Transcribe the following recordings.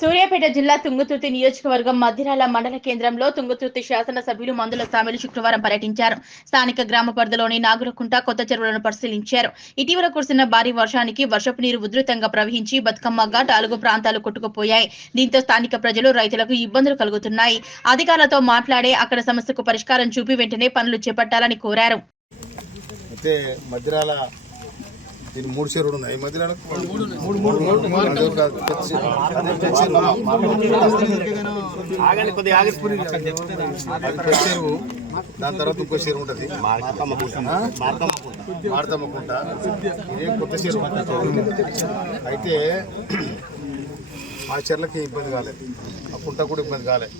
సూర్యాపేట జిల్లా తుంగతుర్తి నియోజకవర్గం మధ్యరాల మండల కేంద్రంలో తుంగతుర్తి శాసనసభ్యులు మందుల సామెలు శుక్రవారం పర్యటించారు. స్థానిక గ్రామ పరిధిలోని నాగులకుంట, కొత్త చెరువులను పరిశీలించారు. ఇటీవల కురిసిన భారీ వర్షానికి వర్షపు నీరు ఉధృతంగా ప్రవహించి బతుకమ్మ ఘాట్ 4 ప్రాంతాలు కొట్టుకుపోయాయి. దీంతో స్థానిక ప్రజలు, రైతులకు ఇబ్బందులు కలుగుతున్నాయి. అధికారులతో మాట్లాడి అక్కడ సమస్యకు పరిష్కారం చూపి వెంటనే పనులు చేపట్టాలని కోరారు. దీని 3 చెరువులు ఉన్నాయి. మధ్యలో చెరువు, దాని తర్వాత ఇంకో చెరువు ఉంటుంది మార్తమ్మకుంట, ఇదేం కొత్త చెరువు. అయితే ఆ చెర్లకి ఇబ్బంది కాలేదు, ఆ కుంట కూడా ఇబ్బంది కాలేదు.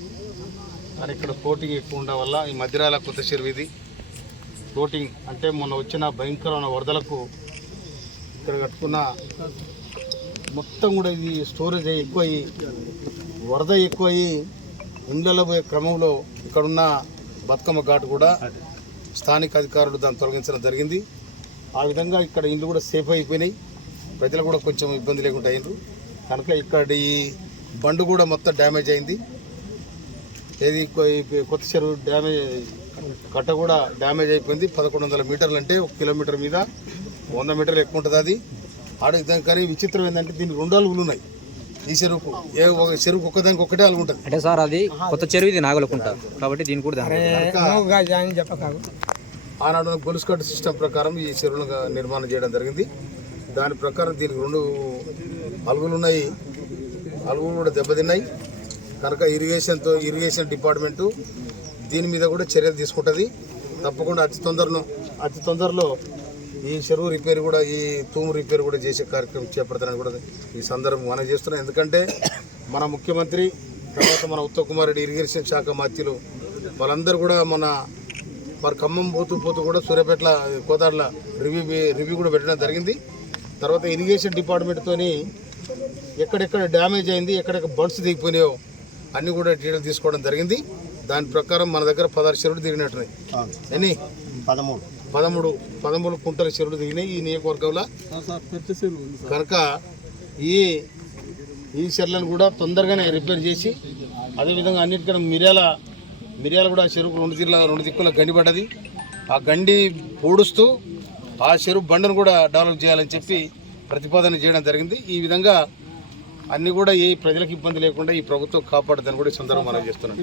కానీ ఇక్కడ ఫ్లోటింగ్ ఎక్కువ ఉండడం వల్ల ఈ మధ్యరాల కొత్త చెరువు ఇది ఫ్లోటింగ్ అంటే మొన్న వచ్చిన భయంకరమైన వరదలకు ఇక్కడ కట్టుకున్న మొత్తం కూడా ఇది స్టోరేజ్ ఎక్కువయ్యి వరద ఎక్కువయ్యి ఇండ్లలో పోయే క్రమంలో ఇక్కడున్న బతుకమ్మ ఘాట్ కూడా స్థానిక అధికారులు దాన్ని తొలగించడం జరిగింది. ఆ విధంగా ఇక్కడ ఇండ్లు కూడా సేఫ్ అయిపోయినాయి, ప్రజలు కూడా కొంచెం ఇబ్బంది లేకుండా అయ్యారు. కనుక ఇక్కడ ఈ బండు కూడా మొత్తం డ్యామేజ్ అయింది. ఏది కొత్త చెరువు డ్యామేజ్ కట్ట కూడా డ్యామేజ్ అయిపోయింది. 1100 మీటర్లు అంటే 1 కిలోమీటర్ మీద 100 మీటర్లు ఎక్కువ ఉంటుంది అది ఆడ. కానీ విచిత్రం ఏంటంటే దీనికి 2 అలుగులు ఉన్నాయి. ఈ చెరువుకు చెరువుకు ఒక్కదానికి ఒక్కటే అలుగు ఉంటుంది అంటే సార్ అది కొత్త చెరువు, ఇది నాగులకుంట కాబట్టి దీని కూడా ఆనాడు గొలుసు కట్టు సిస్టమ్ ప్రకారం ఈ చెరువులను నిర్మాణం చేయడం జరిగింది. దాని ప్రకారం దీనికి 2 అలుగులు ఉన్నాయి, అలుగులు కూడా దెబ్బతిన్నాయి. కనుక ఇరిగేషన్ డిపార్ట్మెంటు దీని మీద కూడా చర్యలు తీసుకుంటుంది. తప్పకుండా అతి తొందరలో ఈ చెరువు రిపేర్ కూడా, ఈ తూము రిపేర్ కూడా చేసే కార్యక్రమం చేపడతానని కూడా ఈ సందర్భం మనం చేస్తున్నాం. ఎందుకంటే మన ముఖ్యమంత్రి తర్వాత మన ఉత్తమ్ కుమార్ రెడ్డి ఇరిగేషన్ శాఖ మంత్రులు వాళ్ళందరూ కూడా మరి ఖమ్మం పోతూ కూడా సూర్యాపేటల కోదాడల రివ్యూ కూడా పెట్టడం జరిగింది. తర్వాత ఇరిగేషన్ డిపార్ట్మెంట్తో ఎక్కడెక్కడ డ్యామేజ్ అయింది, ఎక్కడెక్కడ బండ్స్ దిగిపోయినాయో అన్నీ కూడా డీటెయిల్ తీసుకోవడం జరిగింది. దాని ప్రకారం మన దగ్గర 16 చెరువులు దిగినట్టున్నాయి. ఎన్ని 13 కుంటల చెరువులు దిగినాయి ఈ నియోజకవర్గంలో. కనుక ఈ చెరువులను కూడా తొందరగానే రిపేర్ చేసి, అదేవిధంగా అన్నిటికన్నా మిర్యాల కూడా చెరువుకు 2 దిక్కుల గండి పడ్డది. ఆ గండి పూడుస్తూ ఆ చెరువు బండను కూడా డెవలప్ చేయాలని చెప్పి ప్రతిపాదన చేయడం జరిగింది. ఈ విధంగా అన్నీ కూడా ఏ ప్రజలకు ఇబ్బంది లేకుండా ఈ ప్రభుత్వం కాపాడుతుందని కూడా ఈ సందర్భంగా మనం చేస్తున్నాం.